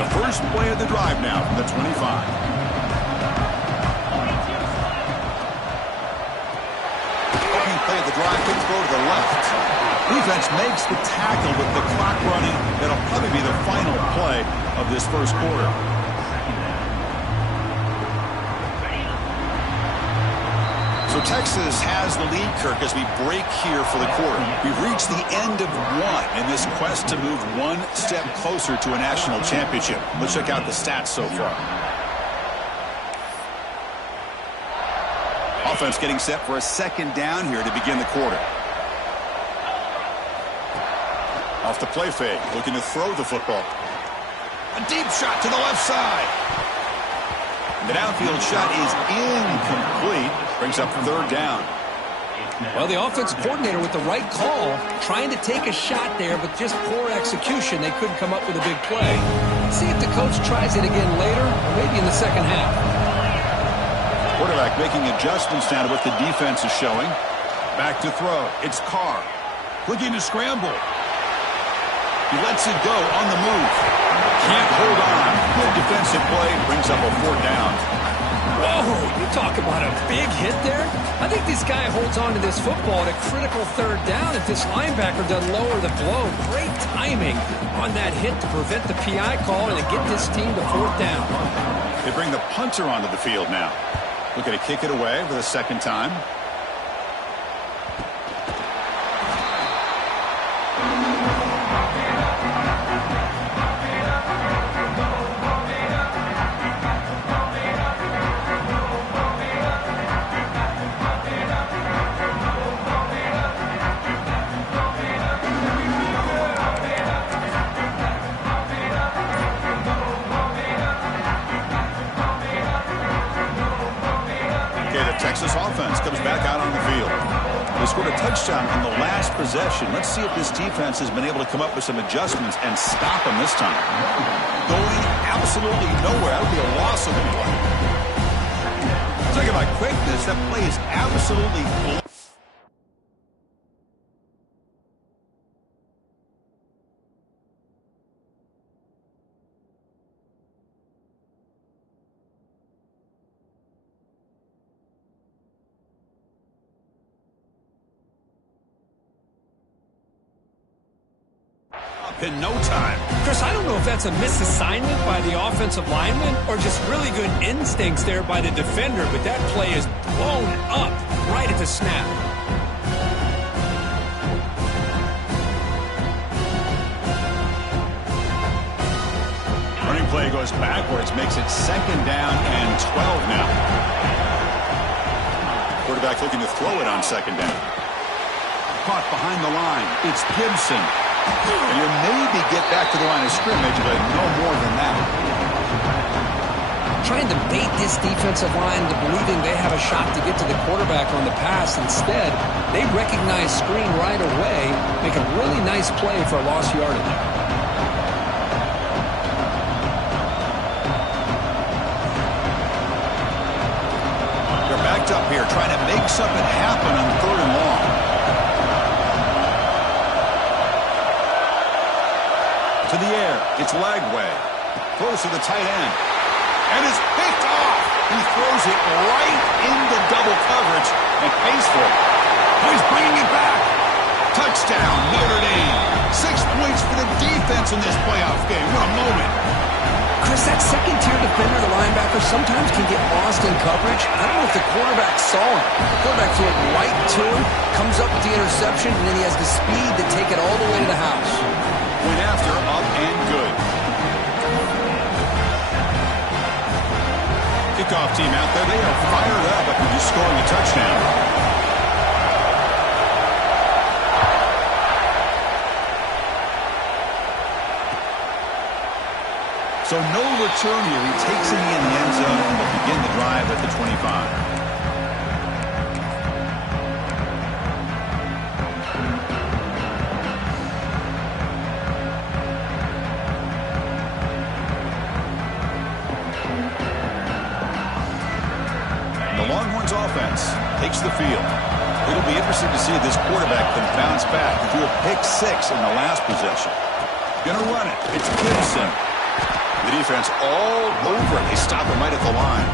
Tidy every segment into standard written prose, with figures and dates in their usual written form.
The first play of the drive now from the 25. Opening play of the drive, quick throw to the left. Defense makes the tackle with the clock running. That'll probably be the final play of this first quarter. So Texas has the lead, Kirk, as we break here for the quarter. We've reached the end of one in this quest to move one step closer to a national championship. Let's check out the stats so far. Offense getting set for a second down here to begin the quarter. Off the play fake, looking to throw the football. A deep shot to the left side. The downfield shot is incomplete. Brings up third down. Well, the offensive coordinator with the right call, trying to take a shot there, but just poor execution. They couldn't come up with a big play. See if the coach tries it again later, or maybe in the second half. Quarterback making adjustments now to what the defense is showing. Back to throw. It's Carr. Looking to scramble. He lets it go on the move. Can't hold on. Good defensive play. Brings up a fourth down. Whoa, you talk about a big hit there. I think this guy holds on to this football at a critical third down if this linebacker doesn't lower the blow. Great timing on that hit to prevent the PI call and to get this team to fourth down. They bring the punter onto the field now. Looking to kick it away for the second time. Texas offense comes back out on the field. They scored a touchdown on the last possession. Let's see if this defense has been able to come up with some adjustments and stop them this time. Going absolutely nowhere. That would be a loss of the play. Talking about quickness, that play is absolutely in no time. Chris, I don't know if that's a misassignment by the offensive lineman or just really good instincts there by the defender, but that play is blown up right at the snap. Running play goes backwards, makes it second down and 12 now. Quarterback looking to throw it on second down. Caught behind the line. It's Gibson. And you maybe get back to the line of scrimmage, but no more than that. Trying to bait this defensive line to believing they have a shot to get to the quarterback on the pass. Instead, they recognize screen right away, make a really nice play for a lost yardage. They're backed up here, trying to make something happen on third and long. To the air, it's Lagway. Throws to the tight end. And it's picked off. He throws it right into double coverage and pays for it. Oh, he's bringing it back. Touchdown, Notre Dame. 6 points for the defense in this playoff game. What a moment. Chris, that second-tier defender, the linebacker, sometimes can get lost in coverage. I don't know if the quarterback saw him. The quarterback threw it right to him, comes up with the interception, and then he has the speed to take it all the way to the house. Went after, up and good. Kickoff team out there. They are fired up after just scoring a touchdown. So no return here. He takes it in the end zone and will begin the drive at the 25. Offense takes the field. It'll be interesting to see if this quarterback can bounce back. He threw a pick 6 in the last possession. Gonna run it. It's Gibson. The defense all over it. They stop him right at the line.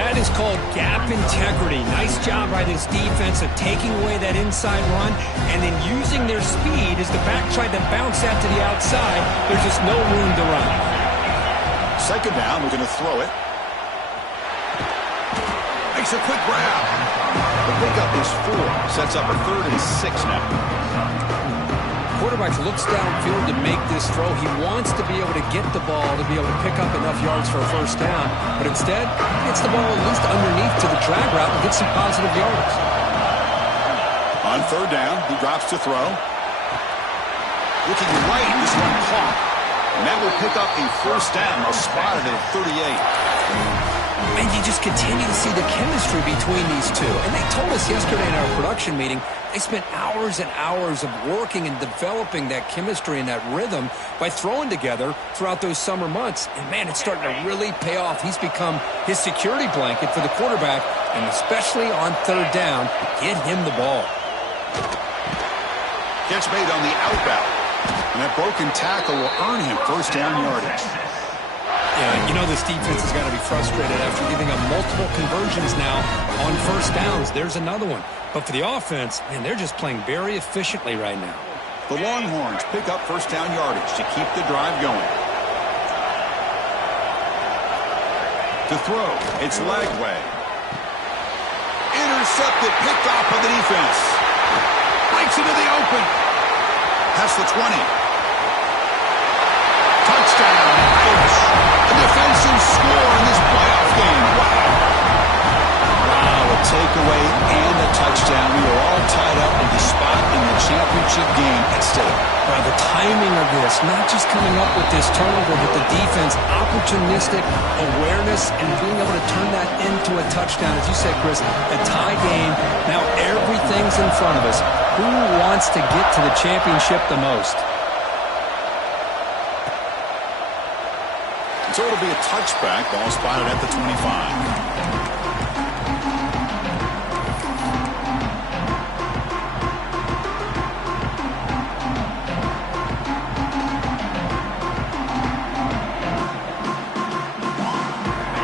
That is called gap integrity. Nice job by this defense of taking away that inside run and then using their speed as the back tried to bounce that to the outside. There's just no room to run. Second down, we're going to throw it. Makes a quick grab. The pickup is 4. Sets up a 3rd and 6 now. Quarterback looks downfield to make this throw. He wants to be able to get the ball to be able to pick up enough yards for a first down. But instead, he gets the ball at least underneath to the drag route and gets some positive yards. On 3rd down, he drops to throw. Looking right, this one caught. And that will pick up a first down. They'll spot it at 38. And you just continue to see the chemistry between these two. And they told us yesterday in our production meeting, they spent hours and hours of working and developing that chemistry and that rhythm by throwing together throughout those summer months. And, man, it's starting to really pay off. He's become his security blanket for the quarterback, and especially on 3rd down, get him the ball. Catch made on the out route. And that broken tackle will earn him first down yardage. Yeah, you know this defense has got to be frustrated after giving up multiple conversions now on first downs. There's another one. But for the offense, man, they're just playing very efficiently right now. The Longhorns pick up first down yardage to keep the drive going. To throw, it's Lagway. Intercepted, picked off by the defense. Breaks into the open. Past the 20. Touchdown. Ouch. A defensive score in this playoff game. Wow. Wow, a takeaway and a touchdown. We were all tied up with the spot in the championship game at stake. Wow, the timing of this, not just coming up with this turnover, but the defense, opportunistic awareness, and being able to turn that into a touchdown. As you said, Chris, a tie game. Now everything's in front of us. Who wants to get to the championship the most? So it'll be a touchback. Ball spotted at the 25.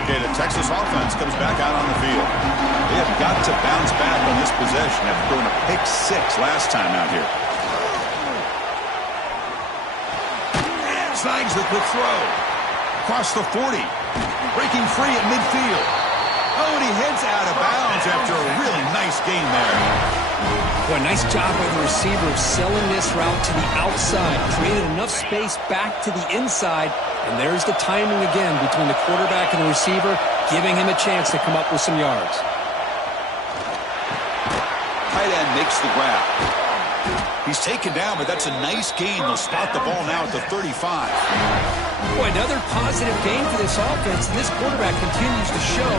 Okay, the Texas offense comes back out on the field. They have got to bounce back on this possession after throwing a pick 6 last time out here. Snags the quick throw. Across the 40. Breaking free at midfield. Oh, and he heads out of bounds after a really nice gain there. Boy, nice job by the receiver of selling this route to the outside. Created enough space back to the inside. And there's the timing again between the quarterback and the receiver, giving him a chance to come up with some yards. Tight end makes the grab. He's taken down, but that's a nice gain. They'll spot the ball now at the 35. Boy, another positive game for this offense, and this quarterback continues to show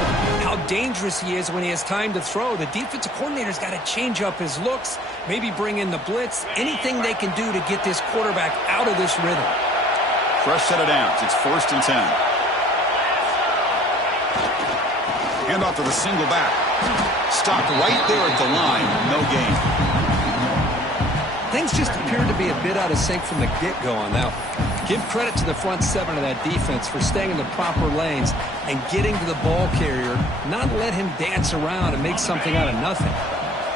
how dangerous he is when he has time to throw. The defensive coordinator's got to change up his looks, maybe bring in the blitz, anything they can do to get this quarterback out of this rhythm. Fresh set of downs. It's 1st and 10. Handoff to the single back. Stopped right there at the line. No gain. Things just appeared to be a bit out of sync from the get-go on that. Give credit to the front 7 of that defense for staying in the proper lanes and getting to the ball carrier, not let him dance around and make something out of nothing.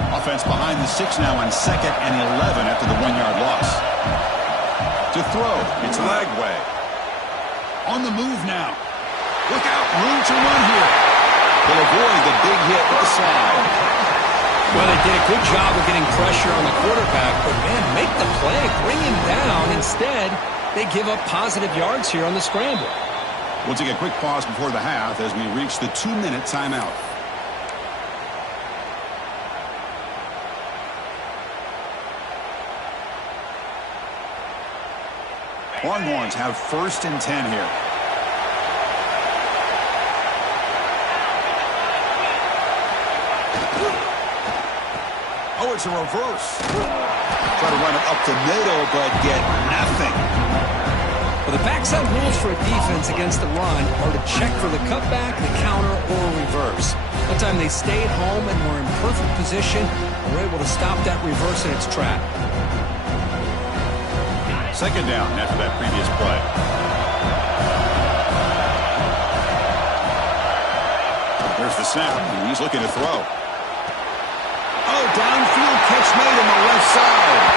Offense behind the 6 now on 2nd and 11 after the 1-yard loss. To throw, it's Lagway. On the move now. Look out, room to run here. They'll avoid the big hit with the slide. Well, they did a good job of getting pressure on the quarterback, but, man, make the play, bring him down. Instead, they give up positive yards here on the scramble. We'll take a quick pause before the half as we reach the 2-minute timeout. Longhorns have 1st and 10 here. Oh, it's a reverse. Try to run it up the middle, but get nothing. Well, the backside rules for a defense against the run are to check for the cutback, the counter, or reverse. One time they stayed home and were in perfect position and were able to stop that reverse in its track. 2nd down after that previous play. snap, and he's looking to throw. Oh, downfield catch made on the left side.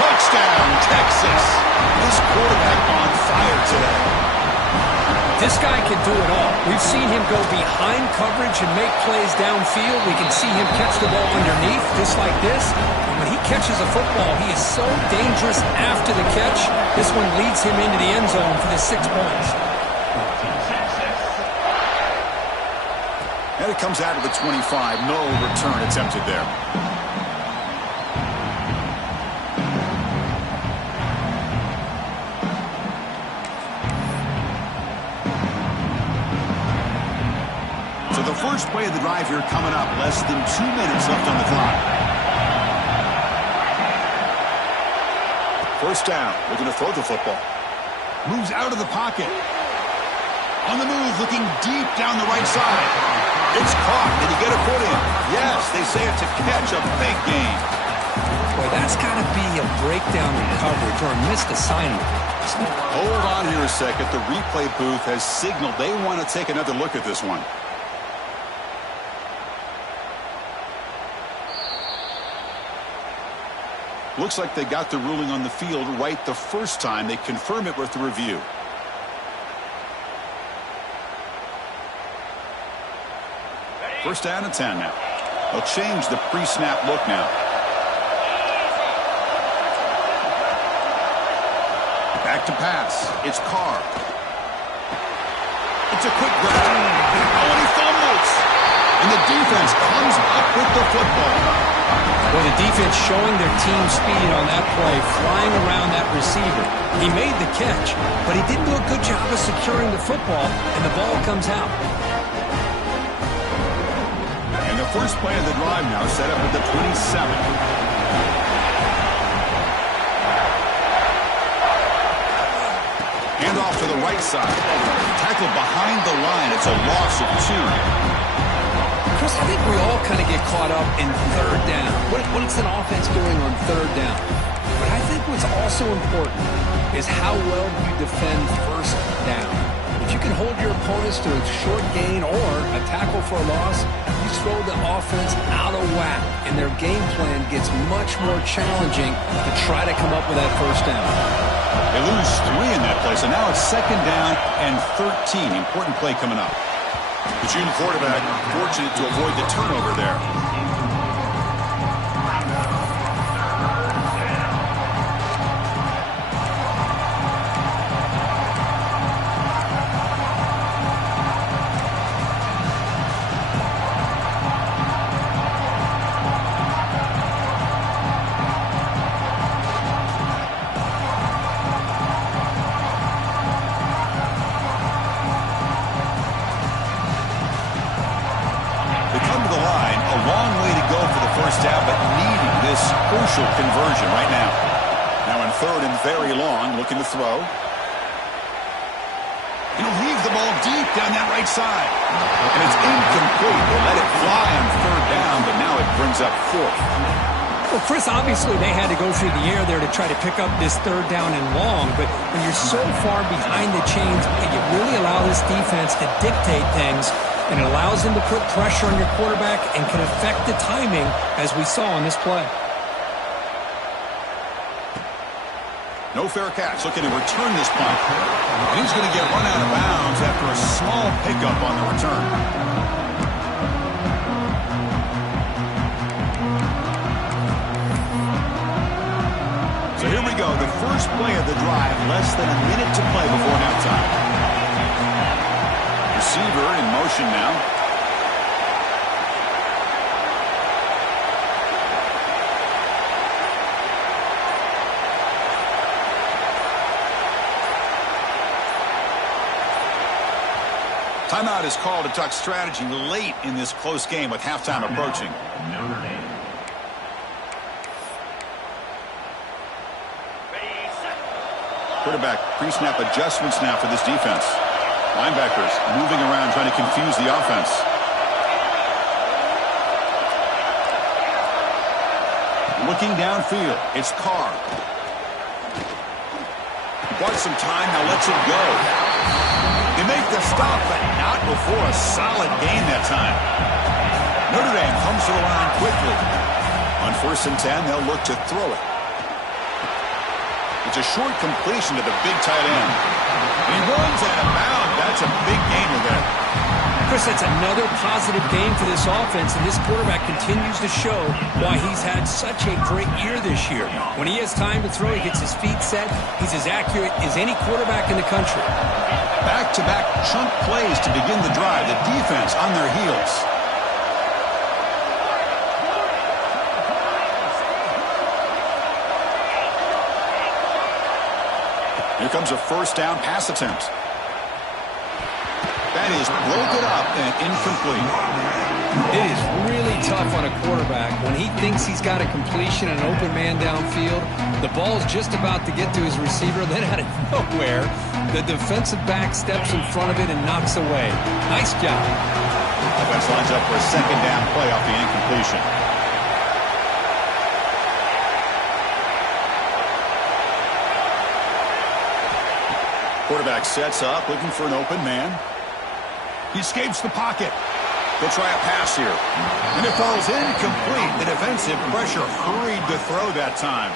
Touchdown, Texas. This quarterback on fire today. This guy can do it all. We've seen him go behind coverage and make plays downfield. We can see him catch the ball underneath, just like this. And when he catches a football, he is so dangerous after the catch. This one leads him into the end zone for the 6 points. And it comes out of the 25. No return attempted there. So the first play of the drive here coming up. Less than 2 minutes left on the clock. First down. Looking to throw the football. Moves out of the pocket. On the move, looking deep down the right side. It's caught. Did he get a foot in? Yes, they say it's a catch, a big gain. Boy, that's got to be a breakdown in coverage or a missed assignment. Hold on here a second. The replay booth has signaled they want to take another look at this one. Looks like they got the ruling on the field right the first time. They confirm it with the review. First down and 10 now. They'll change the pre-snap look now. Back to pass. It's Carr. It's a quick grab. Oh, and he fumbles. And the defense comes up with the football. Well, the defense showing their team speed on that play, flying around that receiver. He made the catch, but he didn't do a good job of securing the football, and the ball comes out. And the first play of the drive now set up at the 27. Hand off to the right side. Tackle behind the line. It's a loss of 2. Chris, I think we all kind of get caught up in third down. What's an offense doing on third down? But I think what's also important is how well you defend first down. If you can hold your opponents to a short gain or a tackle for a loss, you throw the offense out of whack, and their game plan gets much more challenging to try to come up with that first down. They lose 3 in that play, so now it's second down and 13. Important play coming up. The junior quarterback fortunate to avoid the turnover there. Conversion right now. Now in third and very long, looking to throw. He'll leave the ball deep down that right side. And it's incomplete. They let it fly on third down, but now it brings up fourth. Well, Chris, obviously they had to go through the air there to try to pick up this third down and long, but when you're so far behind the chains, you really allow this defense to dictate things, and it allows them to put pressure on your quarterback and can affect the timing, as we saw on this play. No fair catch. Looking to return this punt. And he's going to get run out of bounds after a small pickup on the return. So here we go. The first play of the drive. Less than a minute to play before halftime. Receiver in motion now. Timeout is called to talk strategy late in this close game with halftime approaching. Quarterback pre-snap adjustments now for this defense. Linebackers moving around trying to confuse the offense. Looking downfield, it's Carr. He bought some time, now lets it go. They make the stop, but not before. A solid gain that time. Notre Dame comes to the line quickly. On 1st and 10, they'll look to throw it. It's a short completion to the big tight end. He runs out of bounds. That's a big gainer there. Chris, that's another positive game for this offense, and this quarterback continues to show why he's had such a great year this year. When he has time to throw, he gets his feet set. He's as accurate as any quarterback in the country. Back-to-back chunk plays to begin the drive. The defense on their heels. Here comes a first down pass attempt. That is broken up and incomplete. It is really tough on a quarterback when he thinks he's got a completion and an open man downfield. The ball's just about to get to his receiver. Then out of nowhere, the defensive back steps in front of it and knocks away. Nice job. Offense lines up for a second down play off the incompletion. Quarterback sets up, looking for an open man. He escapes the pocket. They'll try a pass here. And it falls incomplete. The defensive pressure hurried to throw that time.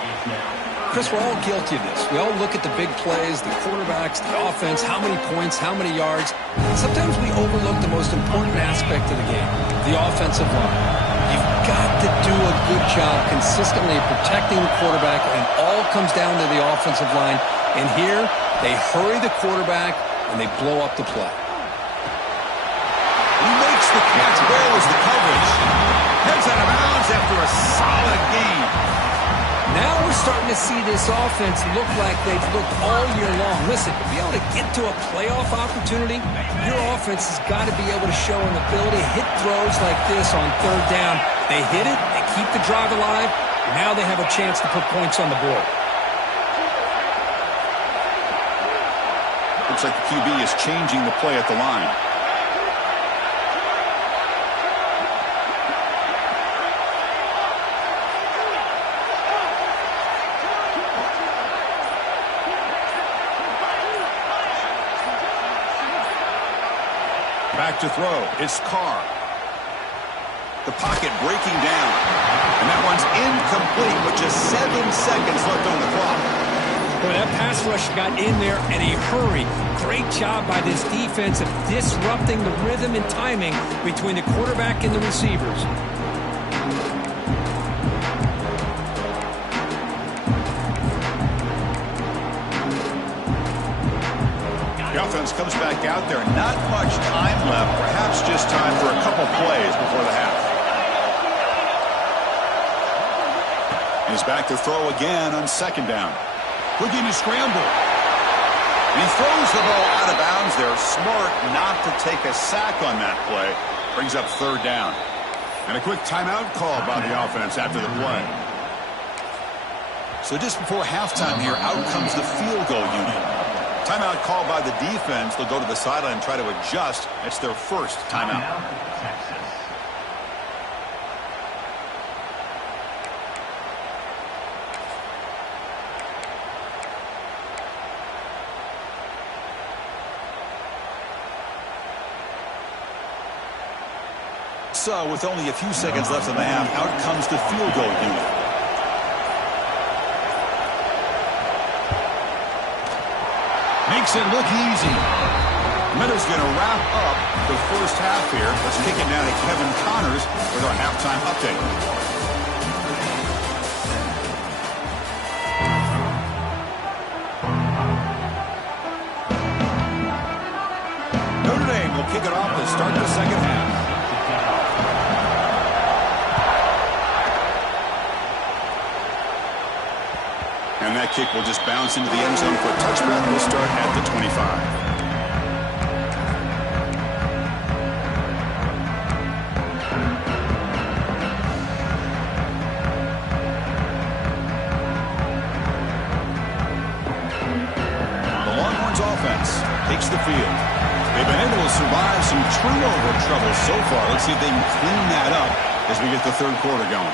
Chris, we're all guilty of this. We all look at the big plays, the quarterbacks, the offense, how many points, how many yards. Sometimes we overlook the most important aspect of the game, the offensive line. You've got to do a good job consistently protecting the quarterback, and it all comes down to the offensive line. And here, they hurry the quarterback, and they blow up the play. He makes the catch. Where was the coverage? Heads out of bounds after a solid gain. Now we're starting to see this offense look like they've looked all year long. Listen, to be able to get to a playoff opportunity, your offense has got to be able to show an ability to hit throws like this on 3rd down. They hit it, they keep the drive alive, now they have a chance to put points on the board. Looks like the QB is changing the play at the line. Back to throw. It's Carr. The pocket breaking down. And that one's incomplete with just 7 seconds left on the clock. Boy, that pass rush got in there in a hurry. Great job by this defense of disrupting the rhythm and timing between the quarterback and the receivers. The offense comes back out there. Not much time left. Perhaps just time for a couple plays before the half. He's back to throw again on 2nd down. Looking to scramble. And he throws the ball out of bounds there. Smart not to take a sack on that play. Brings up 3rd down. And a quick timeout call by the offense after the play. So just before halftime here, out comes the field goal unit. Timeout called by the defense. They'll go to the sideline and try to adjust. It's their first timeout. So, with only a few seconds left in the half, out comes the field goal unit. Makes it look easy. Notre's going to wrap up the first half here. Let's kick it now to Kevin Connors with our halftime update. Notre Dame will kick it off to start the second half. And that kick will just bounce into the end zone for a touchback. We'll start at the 25. The Longhorns offense takes the field. They've been able to survive some turnover trouble so far. Let's see if they can clean that up as we get the 3rd quarter going.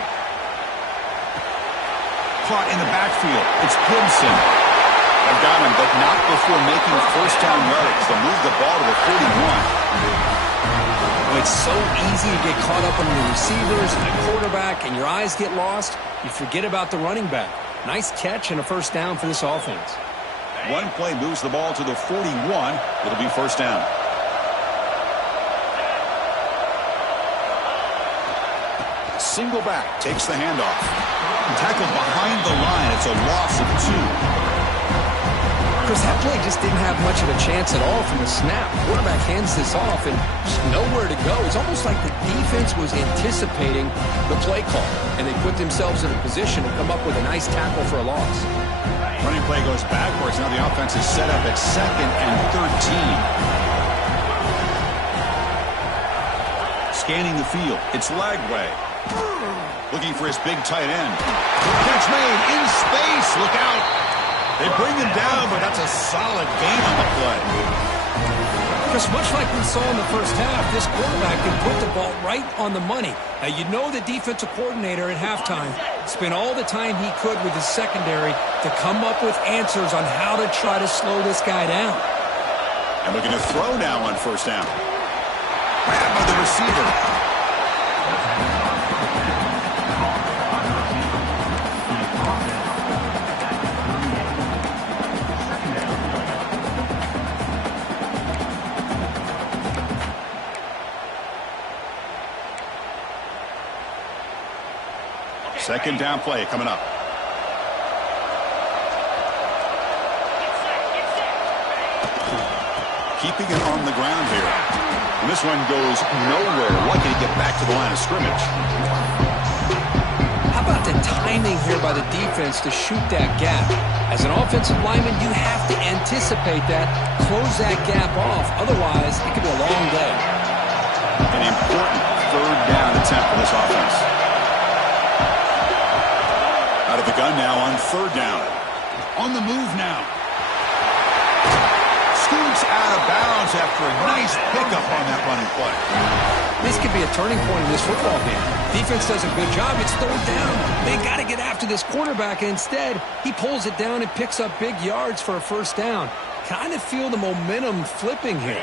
Caught in the backfield. It's Gibson. They've got him time, but not before making first down yardage. They'll move the ball to the 41. It's so easy to get caught up on the receivers and the quarterback, and your eyes get lost. You forget about the running back. Nice catch and a first down for this offense. One play moves the ball to the 41. It'll be first down. Single back takes the handoff. Tackled behind the line. It's a loss of 2. Chris, that play just didn't have much of a chance at all from the snap. Quarterback hands this off and just nowhere to go. It's almost like the defense was anticipating the play call, and they put themselves in a position to come up with a nice tackle for a loss. Running play goes backwards. Now the offense is set up at 2nd and 13. Scanning the field. It's Lagway. Looking for his big tight end. Catch made in space. Look out. They bring him down, but that's a solid gain on the play. Chris, much like we saw in the first half, this quarterback can put the ball right on the money. Now, you know the defensive coordinator at halftime spent all the time he could with his secondary to come up with answers on how to try to slow this guy down. And looking to throw now on first down. Grabbed by the receiver. Second down play coming up. Keeping it on the ground here. And this one goes nowhere. Lucky to get back to the line of scrimmage. How about the timing here by the defense to shoot that gap? As an offensive lineman, you have to anticipate that, close that gap off. Otherwise, it could be a long day. An important third down attempt for this offense. Out of the gun now on third down. On the move now. Scoots out of bounds after a nice pickup on that running play. This could be a turning point in this football game. Defense does a good job. It's third down. They got to get after this quarterback. And instead, he pulls it down and picks up big yards for a first down. Kind of feel the momentum flipping here.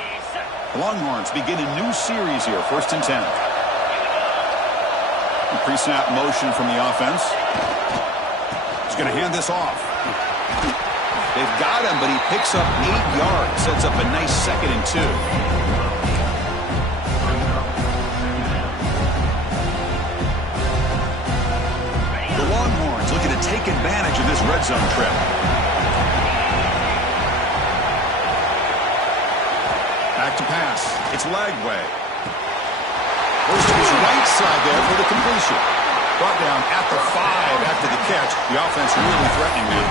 The Longhorns begin a new series here. 1st and 10. Pre-snap motion from the offense. He's going to hand this off. They've got him, but he picks up 8 yards. Sets up a nice 2nd and 2. The Longhorns looking to take advantage of this red zone trip. Back to pass. It's Lagway. Goes to his right side there for the completion. Brought down at the 5 after the catch. The offense really threatening now.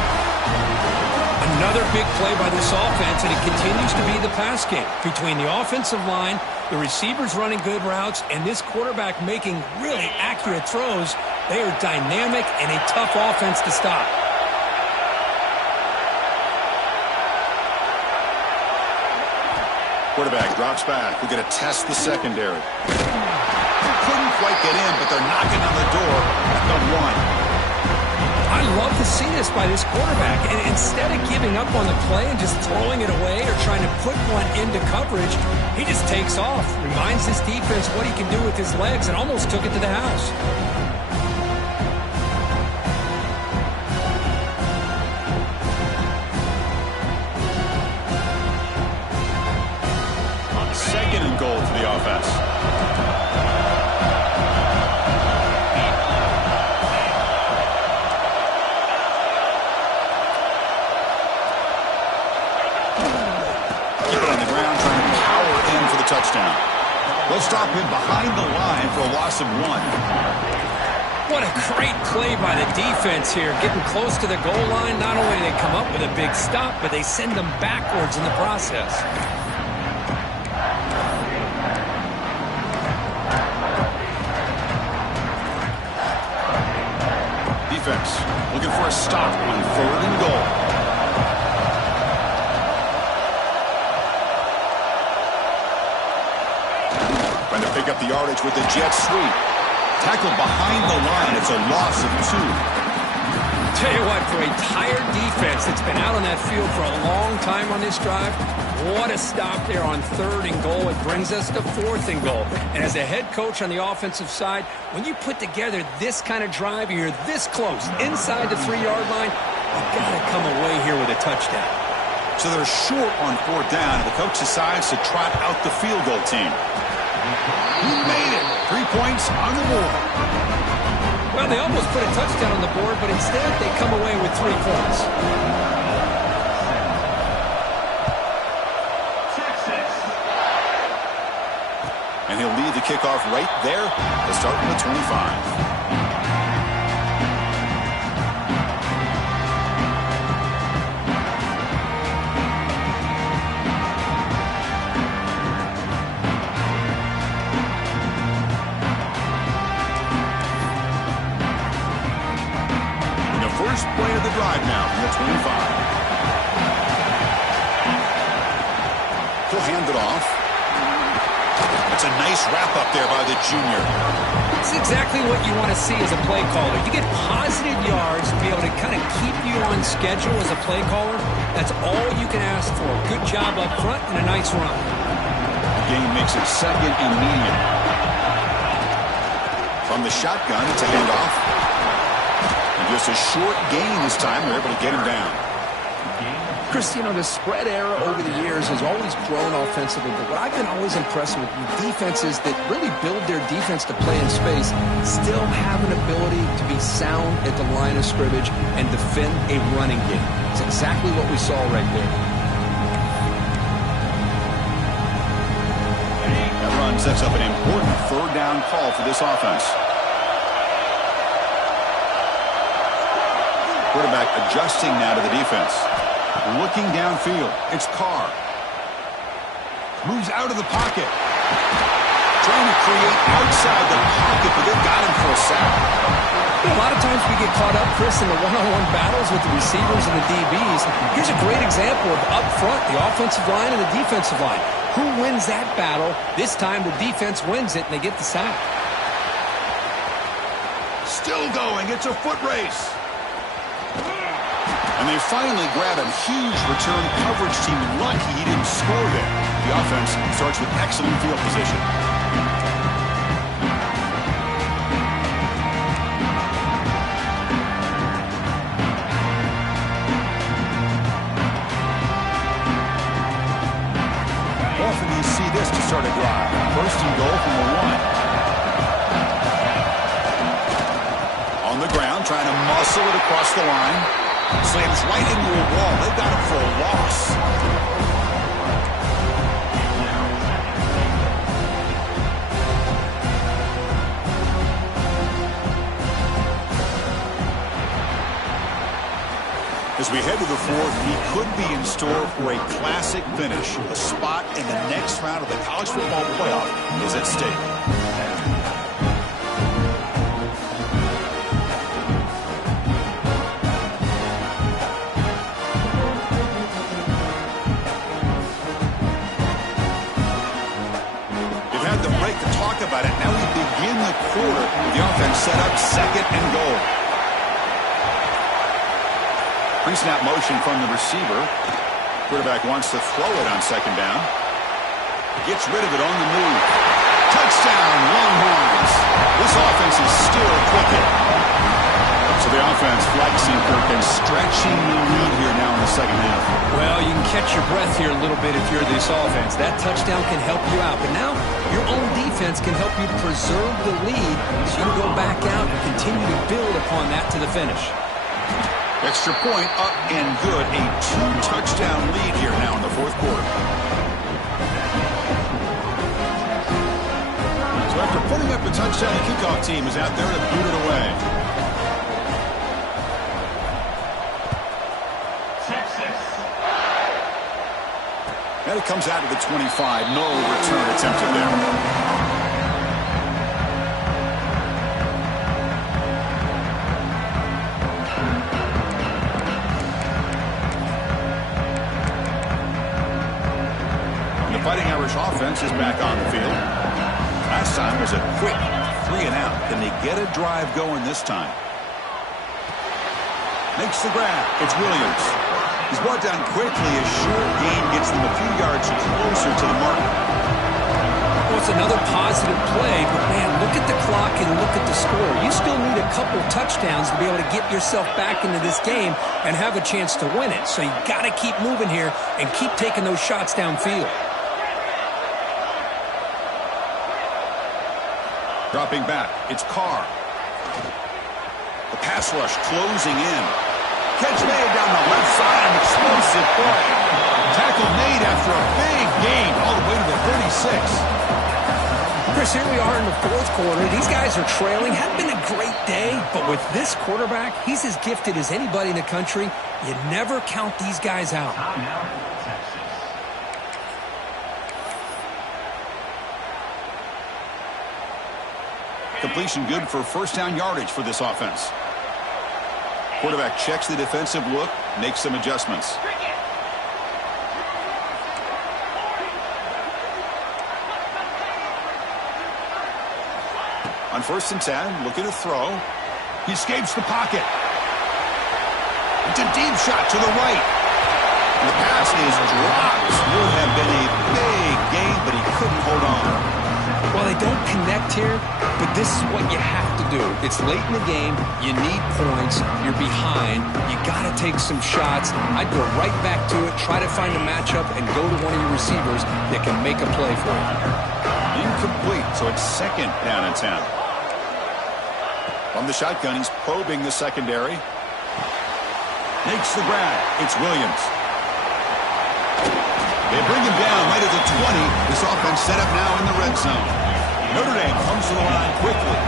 Another big play by this offense, and it continues to be the pass game. Between the offensive line, the receivers running good routes, and this quarterback making really accurate throws, they are dynamic and a tough offense to stop. Quarterback drops back. We're going to test the secondary. Couldn't quite get in, but they're knocking on the door at the 1. I love to see this by this quarterback. And instead of giving up on the play and just throwing it away or trying to put one into coverage, he just takes off, reminds his defense what he can do with his legs, and almost took it to the house. Second and goal for the offense. Touchdown. They'll stop him behind the line for a loss of 1. What a great play by the defense here. Getting close to the goal line, not only do they come up with a big stop, but they send them backwards in the process. Defense looking for a stop on 3rd and goal. Trying to pick up the yardage with the jet sweep. Tackled behind the line. It's a loss of 2. Tell you what, for a tired defense that's been out on that field for a long time on this drive, what a stop there on 3rd and goal. It brings us to 4th and goal. And as a head coach on the offensive side, when you put together this kind of drive, you're this close, inside the 3-yard line, you've got to come away here with a touchdown. So they're short on 4th down, and the coach decides to trot out the field goal team. He made it. 3 points on the board. Well, they almost put a touchdown on the board, but instead they come away with 3 points. And he'll lead the kickoff right there to start from the 25. First play of the drive now from the 25. He'll hand it off. It's a nice wrap-up there by the junior. It's exactly what you want to see as a play caller. You get positive yards to be able to kind of keep you on schedule as a play caller. That's all you can ask for. Good job up front and a nice run. The game makes it 2nd and medium. From the shotgun, it's a handoff. Just a short gain this time. They're able to get him down. Chris, you know, the spread era over the years has always grown offensively, but what I've been always impressed with defenses that really build their defense to play in space still have an ability to be sound at the line of scrimmage and defend a running game. It's exactly what we saw right there. That run sets up an important 3rd down call for this offense. Quarterback adjusting now to the defense. Looking downfield. It's Carr. Moves out of the pocket. Trying to create outside the pocket, but they've got him for a sack. A lot of times we get caught up, Chris, in the one-on-one battles with the receivers and the DBs. Here's a great example of up front, the offensive line and the defensive line. Who wins that battle? This time the defense wins it, and they get the sack. Still going. It's a foot race. And they finally grab a huge return coverage team. Lucky he didn't score there. The offense starts with excellent field position. Often you see this to start a drive. 1st and goal from the 1. On the ground, trying to muscle it across the line. Slams right into a wall. They've got him for a loss. As we head to the 4th, he could be in store for a classic finish. A spot in the next round of the college football playoff is at stake. About it. Now we begin the quarter with the offense set up 2nd and goal. Pre-snap motion from the receiver. Quarterback wants to throw it on 2nd down. Gets rid of it on the move. Touchdown, Longhorns. This offense is still clicking. So the offense flexing, Kirk, and stretching the lead here now in the 2nd half. Well, you can catch your breath here a little bit if you're this offense. That touchdown can help you out. But now your own defense can help you preserve the lead so you can go back out and continue to build upon that to the finish. Extra point up and good. A 2-touchdown lead here now in the 4th quarter. So after putting up a touchdown, the kickoff team is out there to boot it away. And it comes out of the 25. No return attempted there. And the Fighting Irish offense is back on the field. Last time was a quick 3 and out. Can they get a drive going this time? Makes the grab. It's Williams. He's brought down quickly. A short gain gets them a few yards closer to the marker. Well, it's another positive play, but man, look at the clock and look at the score. You still need a couple touchdowns to be able to get yourself back into this game and have a chance to win it. So you got to keep moving here and keep taking those shots downfield. Dropping back, it's Carr. The pass rush closing in. Catch made down the left side, an explosive play. Tackle made after a big gain all the way to the 36. Chris, here we are in the fourth quarter. These guys are trailing. Hadn't been a great day, but with this quarterback, he's as gifted as anybody in the country. You never count these guys out. Completion good for first down yardage for this offense. Quarterback checks the defensive look, makes some adjustments. On 1st and 10, looking to throw. He escapes the pocket. It's a deep shot to the right. And the pass is dropped. Would have been a big gain, but he couldn't hold on. Well, they don't connect here, but this is what you have to do. It's late in the game. You need points. You're behind. You got to take some shots. I'd go right back to it, try to find a matchup, and go to one of your receivers that can make a play for you. Incomplete, so it's 2nd down and 10. From the shotgun, he's probing the secondary. Makes the grab. It's Williams. They bring him down right at the 20. This offense set up now in the red zone. Notre Dame comes to the line quickly.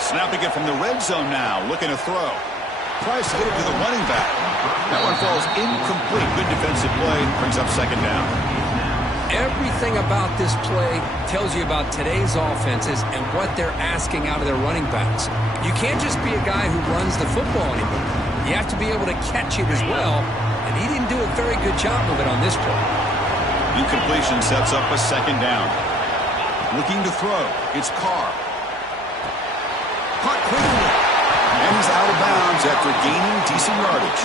Snapping it from the red zone now. Looking to throw. Tries to get it to the running back. That one falls incomplete. Good defensive play. Brings up 2nd down. Everything about this play tells you about today's offenses and what they're asking out of their running backs. You can't just be a guy who runs the football anymore. You have to be able to catch it as well, and he didn't do a very good job of it on this play. Incompletion sets up a 2nd down. Looking to throw. It's Carr. Caught quickly. And he's out of bounds after gaining decent yardage.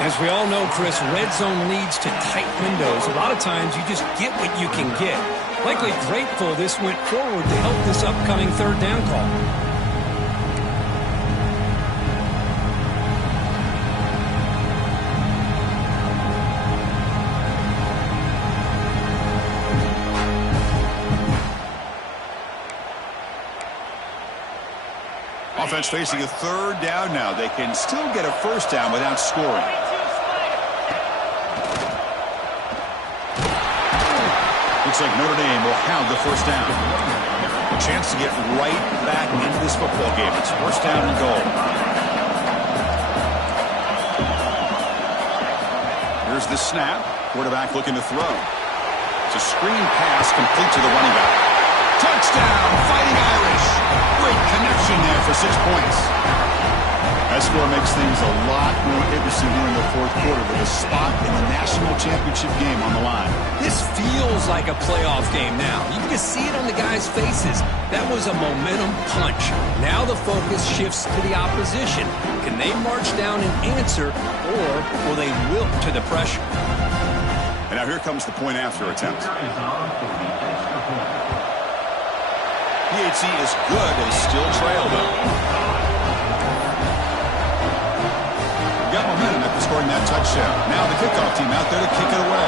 As we all know, Chris, red zone leads to tight windows. A lot of times you just get what you can get. Likely grateful this went forward to help this upcoming 3rd down call. Offense facing a 3rd down now. They can still get a 1st down without scoring. Looks like Notre Dame will have the 1st down. A chance to get right back into this football game. It's 1st down and goal. Here's the snap. Quarterback looking to throw. It's a screen pass complete to the running back. Touchdown, Fighting Irish. Great connection there for 6 points. That score makes things a lot more interesting here in the 4th quarter with a spot in the national championship game on the line. This feels like a playoff game now. You can see it on the guys' faces. That was a momentum punch. Now the focus shifts to the opposition. Can they march down and answer, or will they wilt to the pressure? And now here comes the point after attempt. PHC is good. They still trail, though. Got momentum after scoring that touchdown. Now the kickoff team out there to kick it away.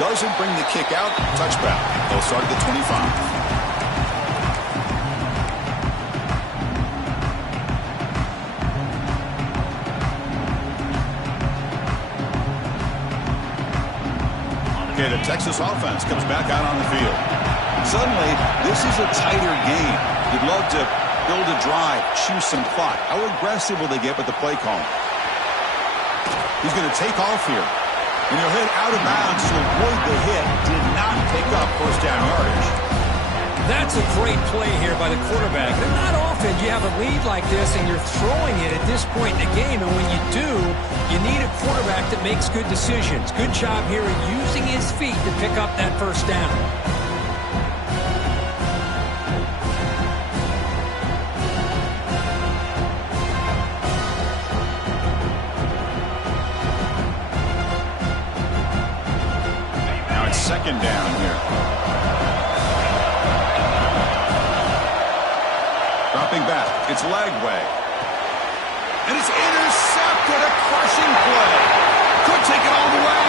Doesn't bring the kick out. Touchback. They'll start at the 25. Okay, the Texas offense comes back out on the field. Suddenly, this is a tighter game. You'd love to build a drive, choose some clock. How aggressive will they get with the play call? He's going to take off here. And he'll hit out of bounds to avoid the hit. Did not pick up 1st down yardage. That's a great play here by the quarterback. They're not off often you have a lead like this and you're throwing it at this point in the game, and when you do, you need a quarterback that makes good decisions. Good job here at using his feet to pick up that first down. Second down here. Dropping back. It's Lagway. And it's intercepted. A crushing play. Could take it all the way.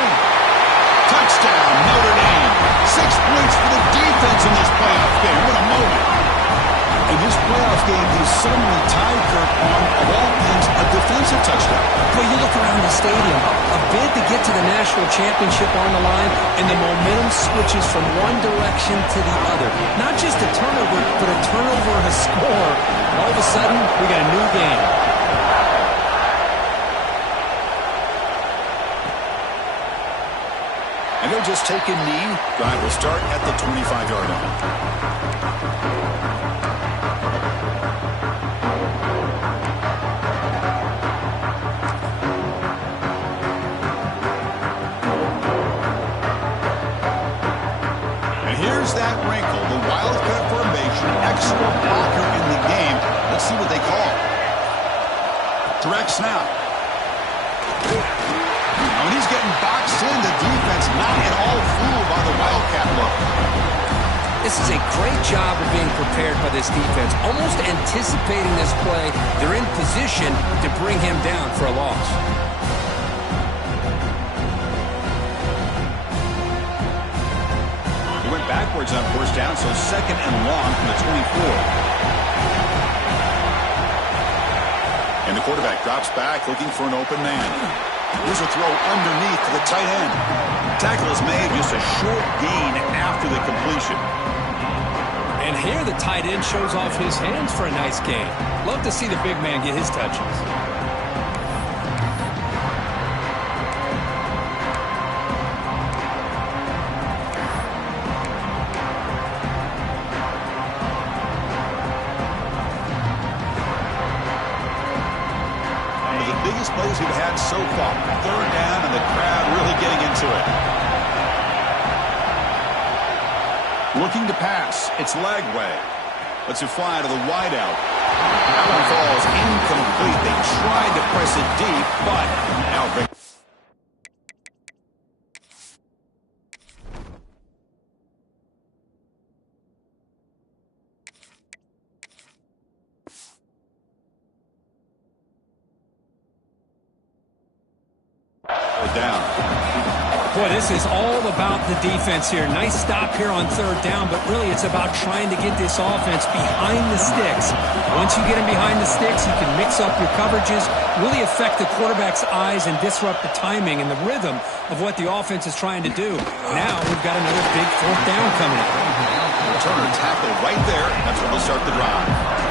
Touchdown, Notre Dame. 6 points for the defense in this playoff game. What a moment. And this playoff game is suddenly tied, Kirk, on, of all things, a defensive touchdown. Well, you look around the stadium, a bid to get to the national championship on the line, and the momentum switches from one direction to the other. Not just a turnover, but a turnover and a score. All of a sudden, we got a new game. And they'll just take a knee. Drive will start at the 25-yard line. That wrinkle, the wildcat formation, extra blocker in the game. Let's see what they call. Direct snap. When he's getting boxed in, the defense not at all fooled by the wildcat look. This is a great job of being prepared by this defense, almost anticipating this play. They're in position to bring him down for a loss. Backwards on first down, so second and long from the 24. And the quarterback drops back looking for an open man. Here's a throw underneath to the tight end. Tackle is made, just a short gain after the completion. And here the tight end shows off his hands for a nice gain. Love to see the big man get his touches. Plays we've had so far. Third down and the crowd really getting into it. Looking to pass. It's Lagway. Lets it fly to the wideout. That one falls incomplete. They tried to press it deep, but now down. Boy, this is all about the defense here. Nice stop here on third down, but really it's about trying to get this offense behind the sticks. Once you get them behind the sticks, you can mix up your coverages, really affect the quarterback's eyes and disrupt the timing and the rhythm of what the offense is trying to do. Now we've got another big fourth down coming up. Turner tackle right there. That's where they'll start the drive.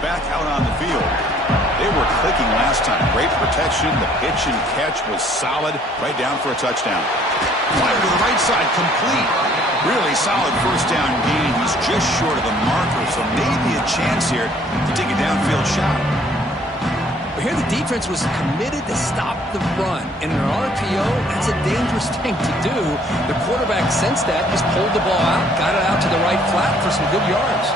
Back out on the field. They were clicking last time. Great protection. The pitch and catch was solid. Right down for a touchdown. Fire to the right side. Complete. Really solid first down gain. He's just short of the marker, so maybe a chance here to take a downfield shot. Here the defense was committed to stop the run. In an RPO, that's a dangerous thing to do. The quarterback sensed that, just pulled the ball out, got it out to the right flat for some good yards.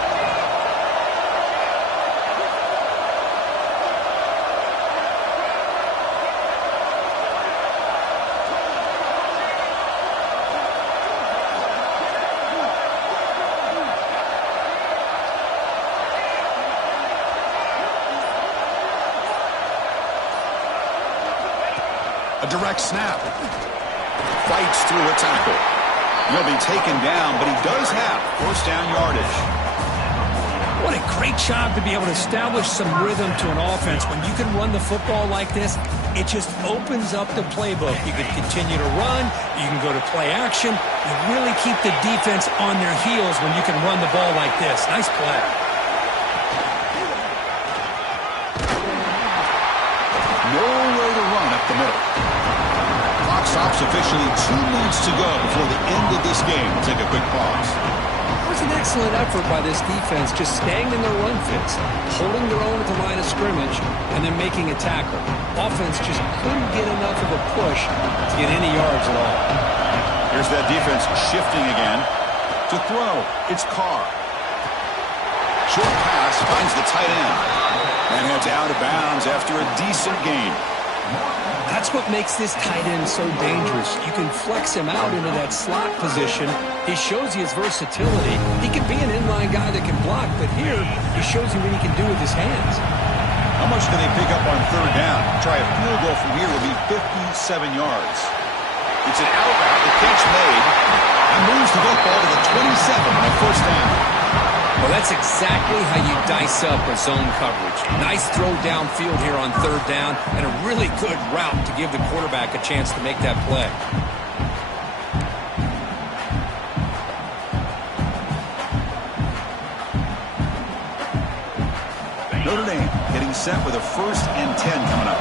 A direct snap. Fights through a tackle. He'll be taken down, but he does have first down yardage. What a great job to be able to establish some rhythm to an offense. When you can run the football like this, it just opens up the playbook. You can continue to run. You can go to play action. You really keep the defense on their heels when you can run the ball like this. Nice play. Nowhere to run up the middle. Clock stops officially 2 minutes to go before the end of this game. We'll take a quick pause. It was an excellent effort by this defense, just staying in their run fits, holding their own at the line of scrimmage, and then making a tackle. Offense just couldn't get enough of a push to get any yards at all. Here's that defense shifting again. To throw, it's Carr. Short pass finds the tight end. And heads out of bounds after a decent gain. That's what makes this tight end so dangerous. You can flex him out into that slot position. He shows you his versatility. He can be an inline guy that can block, but here he shows you what he can do with his hands. How much do they pick up on third down? Try a field goal from here will be 57 yards. It's an out route, the catch made, and moves the football to the 27 on first down. Well, that's exactly how you dice up a zone coverage. Nice throw downfield here on third down, and a really good route to give the quarterback a chance to make that play. Notre Dame getting set with a 1st and 10 coming up.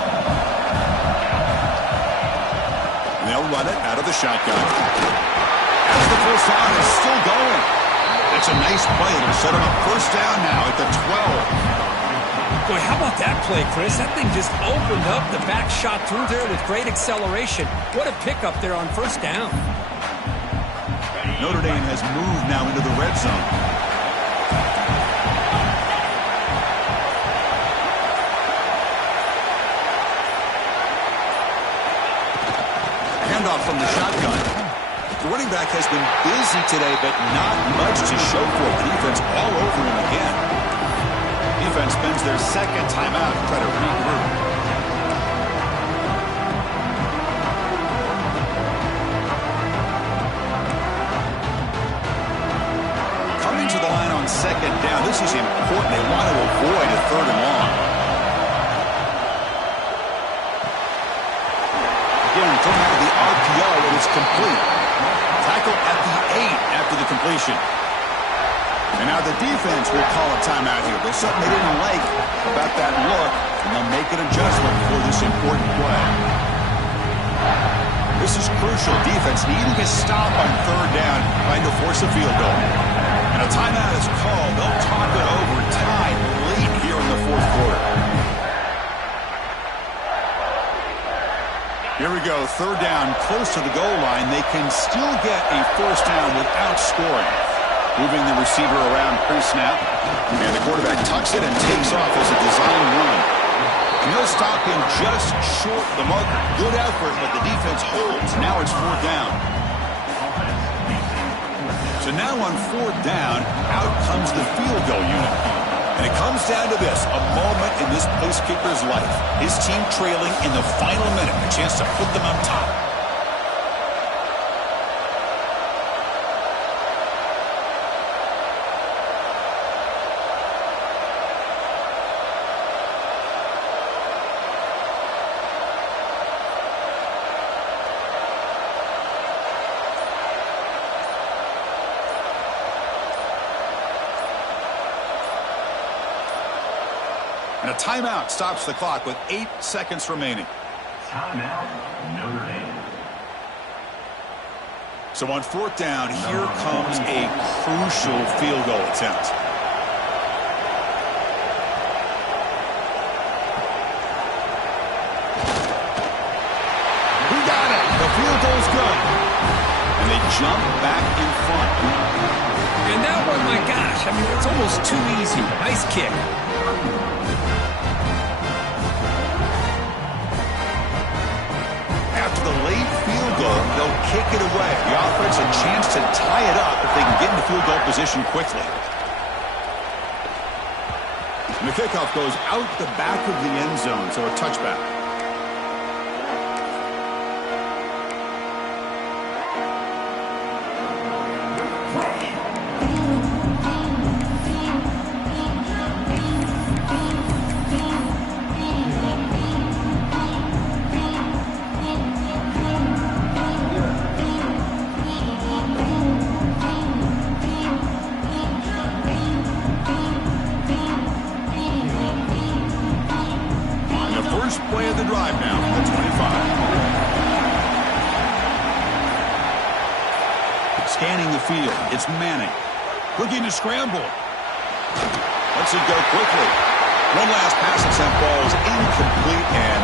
And they'll run it out of the shotgun. As the first down is still going. It's a nice play. It'll set him up first down now at the 12. Boy, how about that play, Chris? That thing just opened up. The back shot through there with great acceleration. What a pickup there on first down. Notre Dame has moved now into the red zone. Handoff from the shotgun. The running back has been busy today, but not much to show for it. The defense all over him again. Defense spends their second timeout to try to regroup. Coming to the line on second down. This is important. They want to avoid a 3rd and long. Again, thrown out of the RPO, and it's complete. Tackle at the 8 after the completion. And now the defense will call a timeout here. There's something they didn't like about that look, and they'll make an adjustment for this important play. This is crucial. Defense needing a stop on third down, trying to force a field goal. And a timeout is called. They'll talk it over, tied late here in the 4th quarter. Here we go, 3rd down, close to the goal line. They can still get a first down without scoring. Moving the receiver around pre-snap. And the quarterback tucks it and takes off as a design run. And he'll stop him just short of the marker. Good effort, but the defense holds. Now it's 4th down. So now on 4th down, out comes the field goal unit. And it comes down to this, a moment in this place kicker's life. His team trailing in the final minute, a chance to put them on top. And a timeout stops the clock with 8 seconds remaining. Timeout, Notre Dame. So on 4th down, here comes a crucial field goal attempt. We got it. The field goal's good. And they jump back in front. And that one, my gosh, I mean, it's almost too easy. Nice kick. After the late field goal, they'll kick it away. The offense a chance to tie it up if they can get into field goal position quickly. And the kickoff goes out the back of the end zone, so a touchback. First play of the drive now, the 25. Scanning the field, it's Manning. Looking to scramble. Lets it go quickly. One last pass attempt, ball is incomplete, and